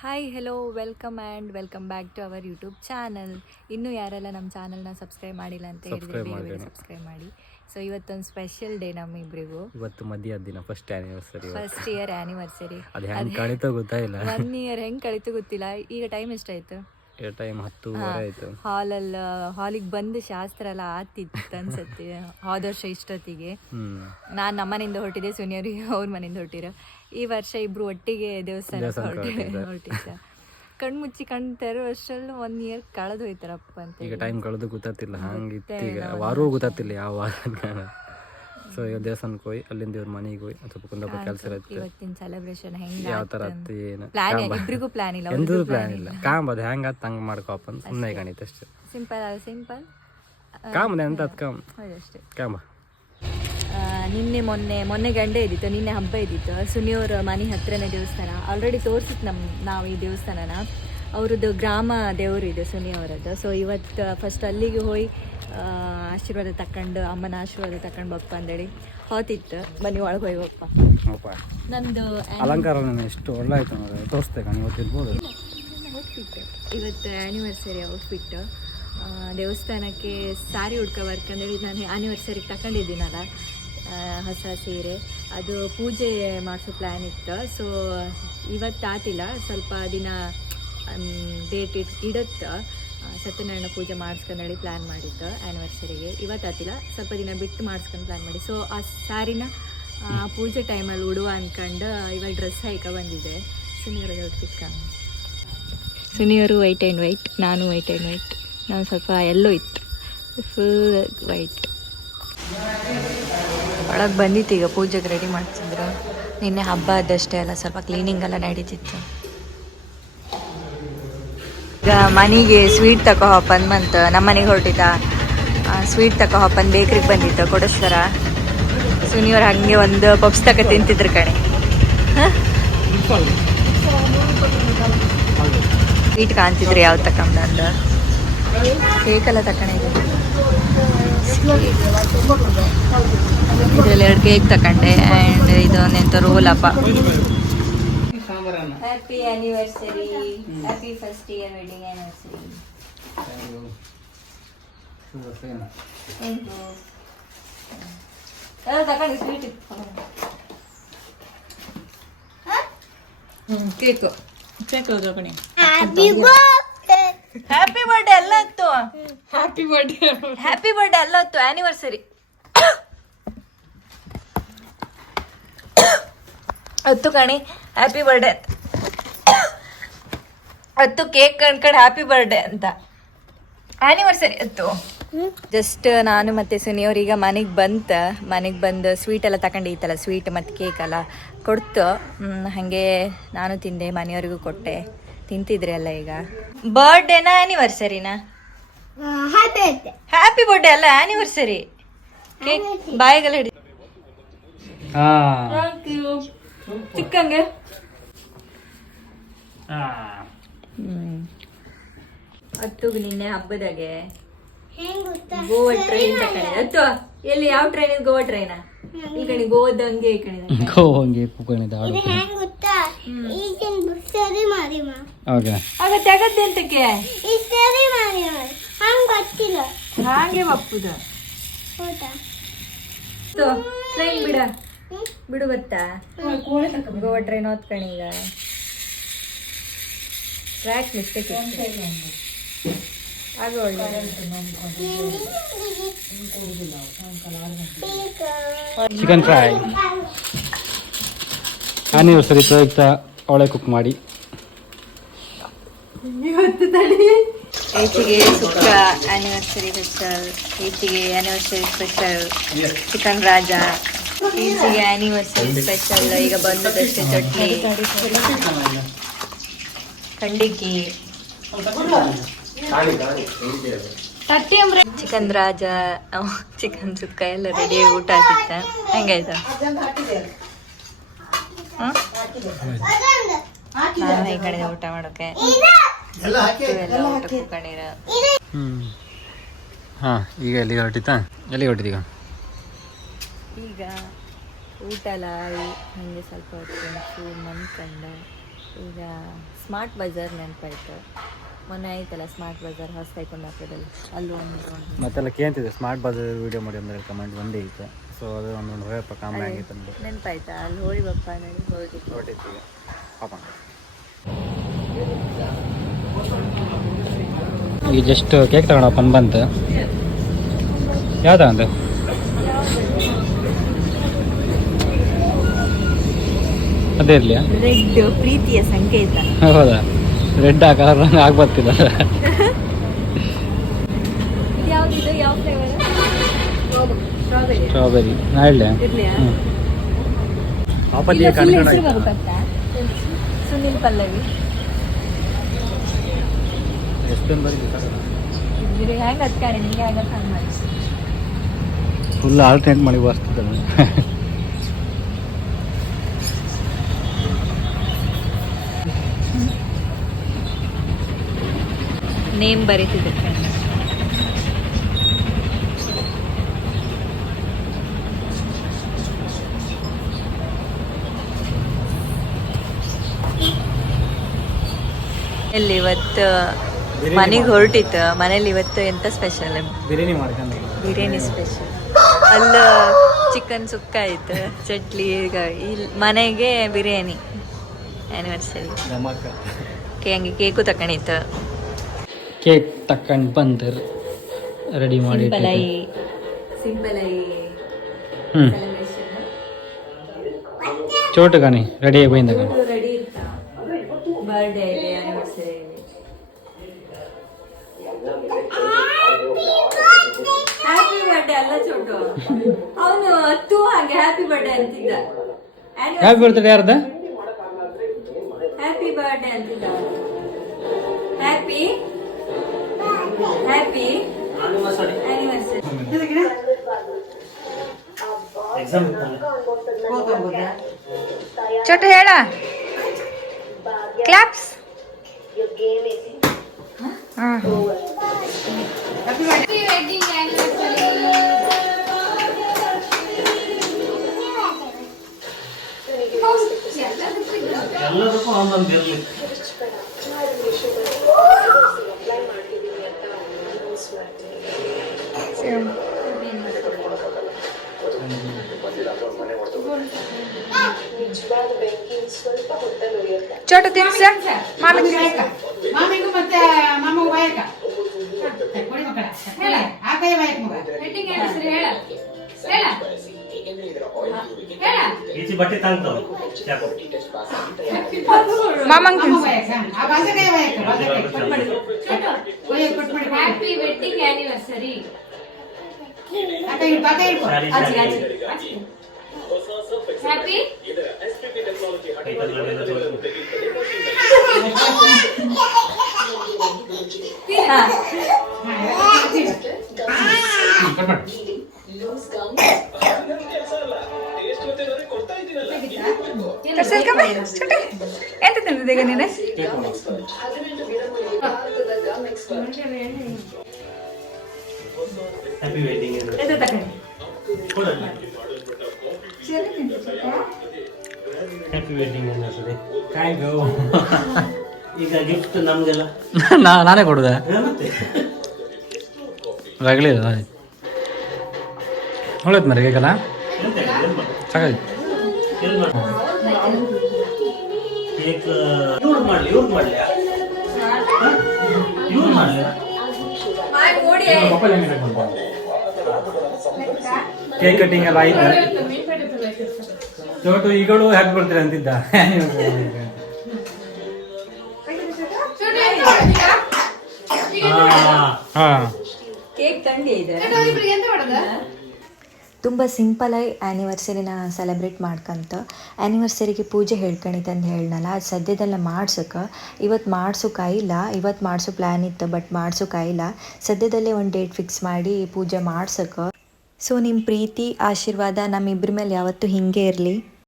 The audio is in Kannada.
Hi hello welcome and welcome back to our YouTube channel ಇನ್ನೂ ಯಾರೆಲ್ಲ ನಮ್ಮ ಚಾನಲ್ನ ಸಬ್ಸ್ಕ್ರೈಬ್ ಮಾಡಿಲ್ಲ ಅಂತ ಹೇಳಿದ್ರೆ ಬೇಗ ಬೇಗ. ಸಬ್ಸ್ಕ್ರೈಬ್ ಮಾಡಿ. ಸೊ ಇವತ್ತೊಂದು ಸ್ಪೆಷಲ್ ಡೇ ನಮ್ಮಿಬ್ರಿಗೂ ಇವತ್ತು ಮಧ್ಯ ದಿನ first anniversary first year anniversary ಅದು ಹೆಂಗೆ ಕಳೀತೋ ಗೊತ್ತಾಯಿಲ್ಲ ಒನ್ ಇಯರ್ ಹೆಂಗೆ ಕಳಿತು ಗೊತ್ತಿಲ್ಲ. ಈಗ ಟೈಮ್ ಎಷ್ಟಾಯ್ತು? ಟೈಮ್ ಹತ್ತು ಆಯಿತು. ಹಾಲಲ್ಲಿ ಹಾಲಿಗೆ ಬಂದು ಶಾಸ್ತ್ರ ಎಲ್ಲ ಆತಿತ್ತು ಅನ್ಸತ್ತೆ. ಹೋದ ವರ್ಷ ಇಷ್ಟೊತ್ತಿಗೆ ನಾನು ನಮ್ಮನೆಯಿಂದ ಹೊರಟಿದ್ದೆ ಸುನಿಯರಿಗೆ ಅವ್ರ ಮನೆಯಿಂದ ಹೊರಟಿರೋ. ಈ ವರ್ಷ ಇಬ್ರು ಒಟ್ಟಿಗೆ ದೇವಸ್ಥಾನ ಕಣ್ ಹೊರಟಿದ್ದ. ಕಣ್ಣು ಮುಚ್ಚಿ ಕಣ್ ತೆರೋ ಅಷ್ಟರಲ್ಲಿ ಒನ್ ಇಯರ್ ಕಳೆದು ಹೋಯ್ತಾರಪ್ಪ ಅಂತ ಈಗ ಟೈಮ್ ಕಳೆದು ಗೊತ್ತಾತಿಲ್ಲ ಹಂಗಿತ್ತು ಈಗ. ವಾರೂ ಗೊತ್ತಾತಿಲ್ಲ ಯಾವ ವಾರ ಸೊ ಈಗ ದೇವಸ್ಥಾನಕ್ಕೆ ಹೋಗಿ ಅಲ್ಲಿಂದ ಇವ್ರ ಮನೆಗೆ ಹೋಗಿ ಅಥವಾ ಸ್ವಲ್ಪ ಕುಂದಪ್ಪ ಕೆಲಸ ಇರುತ್ತೆ. ಇವತ್ತಿನ ಸೆಲೆಬ್ರೇಷನ್ ಹೆಂಗೆ ಯಾವ ಥರ ಆತು ಏನು? ಪ್ಲಾನ್ ಇಬ್ರಿಗೂ ಪ್ಲಾನ್ ಇಲ್ಲ ಎಂದೂ ಪ್ಲಾನ್ ಇಲ್ಲ. ಕಾಂಬದು ಹೆಂಗೆ ಆತು ಹಂಗೆ ಮಾಡ್ಕೋಪ್ಪ ಅಂತ. ಸುಮ್ಮನೆ ಕಾಣಿತ್ತು ಅಷ್ಟೇ. ಸಿಂಪಲ್ ಅಲ್ಲ ಸಿಂಪಲ್ ಕಾಮದ ಎಂತ ಕಾಮ್ ಕಾಮ ಕಾಂಬ. ಆ, ನಿನ್ನೆ ಮೊನ್ನೆ ಮೊನ್ನೆ ಗಂಡೆ ಇದ್ದಿತ್ತು ನಿನ್ನೆ ಹಬ್ಬ ಇದ್ದಿತ್ತು. ಸುನಿಯವ್ರ ಮನೆ ಹತ್ರನೇ ದೇವಸ್ಥಾನ. ಆಲ್ರೆಡಿ ತೋರಿಸಿತ್ತು ನಮ್ಮ ನಾವು ಈ ದೇವಸ್ಥಾನನ. ಅವ್ರದ್ದು ಗ್ರಾಮ ದೇವರು ಇದೆ ಸುನಿಯವರದ್ದು ಸೊ ಇವತ್ತು ಫಸ್ಟ್ ಅಲ್ಲಿಗೆ ಹೋಗಿ ಆ, ಆಶೀರ್ವಾದ ತಕೊಂಡು ಅಮ್ಮನ ಆಶೀರ್ವಾದ ತಕೊಂಡು ಬಪ್ಪ ಅಂದೇಳಿ ಹೋತಿತ್ತು ಬನ್ನಿ ಒಳಗೆ ಹೋಗಿ ಬಪ್ಪ. ನಂದು ಅಲಂಕಾರ ಎಷ್ಟು ಒಳ್ಳೆ ಆಯ್ತು ಇವತ್ತು ಆ್ಯನಿವರ್ಸರಿ ಔಟ್ಫಿಟ್ ದೇವಸ್ಥಾನಕ್ಕೆ ಸಾರಿ ಹುಡ್ಕೋ ಬರ್ಕಂದೇಳಿ ನಾನು ಆ್ಯನಿವರ್ಸರಿಗೆ ತಗೊಂಡಿದ್ದೀನಲ್ಲ ಹೊಸ ಸೀರೆ. ಅದು ಪೂಜೆ ಮಾಡಿಸೋ ಪ್ಲ್ಯಾನ್ ಇತ್ತು. ಸೊ ಇವತ್ತು ಆತಿಲ್ಲ. ಸ್ವಲ್ಪ ದಿನ ಡೇಟ್ ಇಟ್, ಇಡತ್ತೆ. ಸತ್ಯನಾರಾಯಣ ಪೂಜೆ ಮಾಡಿಸ್ಕೊಂಡೇಳಿ ಪ್ಲ್ಯಾನ್ ಮಾಡಿದ್ದು ಆ್ಯನಿವರ್ಸರಿಗೆ ಇವತ್ತು ಆತಿಲ್ಲ. ಸ್ವಲ್ಪ ದಿನ ಬಿಟ್ಟು ಮಾಡಿಸ್ಕೊಂಡು ಪ್ಲ್ಯಾನ್ ಮಾಡಿ. ಸೊ ಆ ಸಾರಿನ ಪೂಜೆ ಟೈಮಲ್ಲಿ ಉಡುವ ಅಂದ್ಕೊಂಡು ಇವಾಗ ಡ್ರೆಸ್ ಹಾಯ್ಕ ಬಂದಿದೆ. ಸುನಿಯವರು ಔಟ್ಫಿಟ್ ಸುನಿಯವರು ವೈಟ್ ಆ್ಯಂಡ್ ವೈಟ್ ನಾನು ವೈಟ್ ಆ್ಯಂಡ್ ವೈಟ್ ನಾನು ಸ್ವಲ್ಪ ಎಲ್ಲೋ ಇತ್ತು. ಫುಲ್ ವೈಟ್ ಒಳಗೆ ಬಂದಿತ್ತು, ಈಗ ಪೂಜೆಗೆ ರೆಡಿ ಮಾಡ್ತಿದ್ರು. ನಿನ್ನೆ ಹಬ್ಬ ಆದಷ್ಟೇ ಅಲ್ಲ, ಸ್ವಲ್ಪ ಕ್ಲೀನಿಂಗ್ ಎಲ್ಲ ನಡೀತಿತ್ತು. ಈಗ ಮನೆಗೆ ಸ್ವೀಟ್ ತಗೋ ಮಂತ್ ನಮ್ಮ ಮನೆಗೆ ಹೊರಟಿದ್ದ ಸ್ವೀಟ್ ತಗೋ ಹೋಪನ್ ಬೇಕ್ರಿಗೆ ಬಂದಿತ್ತು, ಕೊಡಿಸ್ತಾರ. ಸುನಿಯವ್ರು ಹಾಗೆ ಒಂದು ಪಪ್ಸ್ ತಕ ತಿಂತಿದ್ರು ಕಣೆ. ಸ್ವೀಟ್ ಕಾಣ್ತಿದ್ರು ಯಾವ್ದು ತಕೊಂಬಂದು ತಕಣೆ ತಕೊಂಡಿದ್ದೆ ಇದರಲ್ಲಿ ಎರಡು ಕೇಕ್ ತಕೊಂಡೆ ಆ್ಯಂಡ್ ಇದು ನೆಂತ ರೋಲಪ್ಪ. Happy anniversary happy first year wedding anniversary ತಗೊಂಡು sweet cake cake happy birthday ಎಲ್ಲ ಇತ್ತು ಹ್ಯಾಪಿ ಬರ್ಡೇ ಹ್ಯಾಪಿ ಬರ್ಡೇ ಎಲ್ಲ ಇತ್ತು ಆನಿವರ್ಸರಿ ಹತ್ತು ಕಣಿ. ಹ್ಯಾಪಿ ಬರ್ಡೇ ಹತ್ತು ಕೇಕ್ ಕಣ್ಕಂಡು ಹ್ಯಾಪಿ ಬರ್ಡೇ ಅಂತ. ಆನಿವರ್ಸರಿ ಹತ್ತು. ಜಸ್ಟ್ ನಾನು ಮತ್ತೆ ಸುನಿಯವ್ರೀಗ ಮನೆಗೆ ಬಂತ. ಮನೆಗೆ ಬಂದು ಸ್ವೀಟ್ ಎಲ್ಲ ತಗೊಂಡಿತ್ತಲ್ಲ ಸ್ವೀಟ್ ಮತ್ತು ಕೇಕ್ ಎಲ್ಲ ಕೊಡ್ತು. ಹಂಗೆ ಹಾಗೆ ನಾನು ತಿಂದೆ ಮನೆಯವ್ರಿಗೂ ಕೊಟ್ಟೆ. ತಿಂತಿದ್ರಿ ಅಲ್ಲ ಈಗ. ಬರ್ಡೇನಾ ಆನಿವರ್ಸರಿನಾ ಹ್ಯಾಪಿ ಬರ್ಡೇ ಅಲ್ಲ ಆನಿವರ್ಸರಿ ಕೇಕ್ ಬಾಯಿಗೆಲ್ಲ ಹಿಡಿ ಹಾಂ. ಚಿಕ್ಕಂಗೆ? ಹತ್ತು ನಿನ್ನೆ ಹಬ್ಬದಾಗೆ. ಗೋವಾ ಟ್ರೈನ್ ತಕೊಂಡಿದೆ ಹತ್ತು ಎಲ್ಲಿ ಯಾವ ಟ್ರೈನ್ ಇದು? ಗೋವಾ ಟ್ರೈನಾ ಈ ಕಡೆ ಗೋವಾದಂಗೆ ಈ ಕಡೆ ಗೋವಂಗೆ ಪುಕ್ಕಣಿದ ಓಕೆ ಆಗ ತೆಗದ್ದೆ ಅಂತಕ್ಕೆ ಹಾಗೆ ಬಪ್ಪುದ ಟ್ರೈನ್ ಬಿಡ. ಬಿಡು. ಬತ್ತಾ ಗೋವಾ ಟ್ರೈನ್ ಹೊತ್ಕಣಿ ಈಗ ಟ್ರ್ಯಾಕ್ ಮಿಸ್ಟೇಕ್ ಆಗ ಒಳ್ಳೆ ಚಿಕನ್ ಫ್ರೈ ಆನಿವರ್ಸರಿ ಪ್ರಯುಕ್ತ ಅವಳೆ ಕುಕ್ ಮಾಡಿ. ಈಚೆಗೆ ಸುಖ ಆನಿವರ್ಸರಿ ಸ್ಪೆಷಲ್ ಈಚೆಗೆ ಆನಿವರ್ಸರಿ ಸ್ಪೆಷಲ್ ಚಿಕನ್ ರಾಜ ಸ್ಪೆಷಲ್ ಈಗ ಬಂದದಷ್ಟೇ ಚಟ್ನಿ. ಖಂಡಿಕಿ. ಚಿಕನ್ ರಾಜ ಚಿಕನ್ ಸುಕ್ಕ ಎಲ್ಲ ರೆಡಿ ಊಟ ಆಗಿತ್ತ ಹೆಂಗಾಯ್ತಾ? ಈ ಕಡೆ ಊಟ ಮಾಡೋಕೆ ಎಲ್ಲ ಹ್ಞೂ ಹಾಂ, ಈಗ ಎಲ್ಲಿಗೆ ಹೊರಟಿತ್ತಾ ಎಲ್ಲಿಗೆ ಹೊರಟಿದ್ದೀಗ? ಈಗ ಊಟ ಎಲ್ಲ ಹಂಗೆ ಸ್ವಲ್ಪ ಹೊತ್ತು ಶೂ ಮನ್ಕಂಡ ಈಗ ಸ್ಮಾರ್ಟ್ ಬಜಾರ್ ನೆನಪಾಯ್ತು. ಮೊನ್ನೆ ಆಯ್ತಲ್ಲ ಸ್ಮಾರ್ಟ್ ಬಜಾರ್ ಹೊಸ ಕೊಂಡಾಪುರದಲ್ಲಿ ಅಲ್ಲೂ ಒಂದು ಮತ್ತೆಲ್ಲ ಕೇಳ್ತಿದ್ದೆ ಸ್ಮಾರ್ಟ್ ಬಜಾರ್ ವೀಡಿಯೋ ಮಾಡಿ ಅಂದ್ರೆ ಕಮೆಂಟ್ ಒಂದೇ ಇತ್ತು. ಸೊ ಅದು ಒಂದು ಹೋಯಪ್ಪ ಕಾಮನ್ ಆಗಿತ್ತು ಅಂದು ನೆನಪಾಯ್ತಾ? ಅಲ್ಲಿ ಹೋಳಿ ಬಪ್ಪ ನನಗೆ ಹೋಗಿ ಹೊರಟಿದ್ದೀವಿ ಪಾಪ. ಈಗ ಜಸ್ಟ್ ಕೇಕ್ ತಗೊಂಡಪ್ಪನ್ ಬಂತು. ಯಾವ್ದು ಅಂತ ಅದೇ ಇರಲಿ ರೆಡ್ ಪ್ರೀತಿಯ ಸಂಕೇತ ಹೌದಾ? ರೆಡ್ ಆ ಕಲರ್ ಆಗ್ಬರ್ತಿಲ್ಲ. ಯಾವ್ದಿದು ಯಾವ ಫ್ಲೇವರ್ ಸ್ಟ್ರಾಬೆರಿ ಸ್ಟ್ರಾಬೆರಿ ನಾ ಹೇಳಿ ಇರ್ಲಿಯಾ ಹ್ಞೂ ಪಾಪಲ್ಲಿಯೇ ಕಣ್ಕೊಂಡು ಸುನಿಲ್ ಪಲ್ಲವಿ. ಎಷ್ಟೊಂದು ಬರೀ ಹೆಂಗ್ ನಿಂಗೆ ಆಗತ್ತೆ ಹಂಗೆ ಮಾಡಿ ಫುಲ್ ಆಲ್ಟರ್ನೇಟ್ ಮಾಡಿ ಬರ್ತದೆ ನೇಮ್ ಬರೀತಿದೆ ಎಲ್ಲಿ ಇವತ್ತು ಮನೆಗೆ ಹೊರಟಿತ್ತು. ಮನೇಲಿ ಇವತ್ತು ಎಂತ ಸ್ಪೆಷಲ್ ಬಿರಿಯಾನಿ ಮಾಡ್ಕೊಂಡು ಬಿರಿಯಾನಿ ಸ್ಪೆಷಲ್ ಅಲ್ಲ ಚಿಕನ್ ಸುಕ್ಕ ಆಯ್ತು ಚಟ್ಲಿ ಈಗ ಇಲ್ಲಿ ಮನೆಗೆ ಬಿರಿಯಾನಿ. ಆನಿವರ್ಸರಿ ಹಂಗೆ ಕೇಕು ತಕೊಂಡಿತ್ತು. ಕೇಕ್ ತಕ್ಕಂಡು ಬಂದು ರೆಡಿ ಮಾಡಿ ಚೋಟ ಹ್ಞೂ ಚೋಟು ಕಾಣಿ ರೆಡಿ ಆಗಿ ಬೈಂದ ಕಾಣಿ ಹ್ಯಾಪಿ ಬರ್ಡೇ ಅಲ್ಲ ಚೋಟು. ಅವನು ಹತ್ತು ಹಾಗೆ ಹ್ಯಾಪಿ ಬರ್ಡೇ ಅಂತಿದ್ದ. ಹ್ಯಾಪಿ ಬರ್ತಡೇ ಯಾರ್ದ? ಹ್ಯಾಪಿ ಬರ್ಡೇ ಅಂತಿದ್ದ ಹ್ಯಾಪಿ ಹ್ಯಾಪಿ ಆನಿವರ್ಸರಿ ಚೋಟು ಹೇಳ ಕ್ಲಾಪ್ಸ್ ಎಲ್ಲದಕ್ಕೂ ಒಂದೊಂದು ಇರಲಿ ಚೋಟು ತಿನ್ಸ ಮಾಮಿ ಮಾಮಿಗೂ ಮತ್ತೆ ಮಾಮಗೂ ಬಾಯಕ ಕೊಡಿ ಮಕ್ಕಳ. ಹೇಳ. ಆ ಕೈ ಬಾಯಕ್ ಮಗ ಈಚೆ ಬಟ್ಟೆ ತಾಂಗ್ತಾವ ಚಾಕು ಮಾಮಂಗ್ ಮಾಮ ಬಾಯಕ ಆ ಬಾಜೆ ಕೈ ಬಾಯಕ ಬಾಜೆ ಕೈ ಹ್ಯಾಪಿ ವೆಡ್ಡಿಂಗ್ ಆನಿವರ್ಸರಿ ಎಂತ ತಿಂದಿದ್ದೀಗ ನೀನೆ? ನೀನು ಹ್ಯಾಪಿ ವೆಡ್ಡಿಂಗ್ ತಗೊಂಡು ಕೊಡಲ್ಲ. ಹ್ಯಾಪಿ ವೆಡ್ಡಿಂಗ್ ಅನ್ನಿಸ್ತದೆ ಥ್ಯಾಂಕ್ ಈಗ ಗಿಫ್ಟ್ ನಮ್ಗೆಲ್ಲ? ನಾ ನಾನೇ ಕೊಡುದ. ರಗಳಿ ಹೊಳತ್ ಮರಿ ಈಗಲ್ಲ? ಸಾಕಾಯ್ತು? ಕೇಕ್ ಇವ್ರು ಮಾಡ್ಲಿ ಇವ್ರು ಮಾಡ್ಲಿ. ಇವ್ರು ಮಾಡ್ಲಿ. ಕೇಕ್ ಕಟ್ಟಿಂಗ್ ಎಲ್ಲ ಆಯ್ತು? ಚೋಟು ಈಗಳು ಹ್ಯಾಪಿ ಬರ್ತೀರ ಅಂತಿದ್ದ. ಕೇಕ್ ತಂಡಿ ಇದೆ ತುಂಬ ಸಿಂಪಲಾಗಿ ಆ್ಯನಿವರ್ಸರಿನ ಸೆಲೆಬ್ರೇಟ್ ಮಾಡ್ಕಂತ ಆ್ಯನಿವರ್ಸರಿಗೆ ಪೂಜೆ ಹೇಳ್ಕಣಿತಂದು ಹೇಳನಲ್ಲ, ಅದು ಸದ್ಯದಲ್ಲ ಮಾಡ್ಸಕ್ಕೆ ಇವತ್ತು ಮಾಡ್ಸೋಕ್ಕಾಯಿಲ್ಲ ಇವತ್ತು ಮಾಡಿಸೋ ಪ್ಲ್ಯಾನ್ ಇತ್ತು ಬಟ್ ಮಾಡ್ಸೋಕ್ಕಾಯಿಲ್ಲ ಸದ್ಯದಲ್ಲೇ ಒಂದು ಡೇಟ್ ಫಿಕ್ಸ್ ಮಾಡಿ ಪೂಜೆ ಮಾಡ್ಸಕ್ಕೆ ಸೊ ನಿಮ್ಮ ಪ್ರೀತಿ, ಆಶೀರ್ವಾದ ನಮ್ಮಿಬ್ಬರ ಮೇಲೆ ಯಾವತ್ತೂ ಹಿಂಗೆ ಇರಲಿ.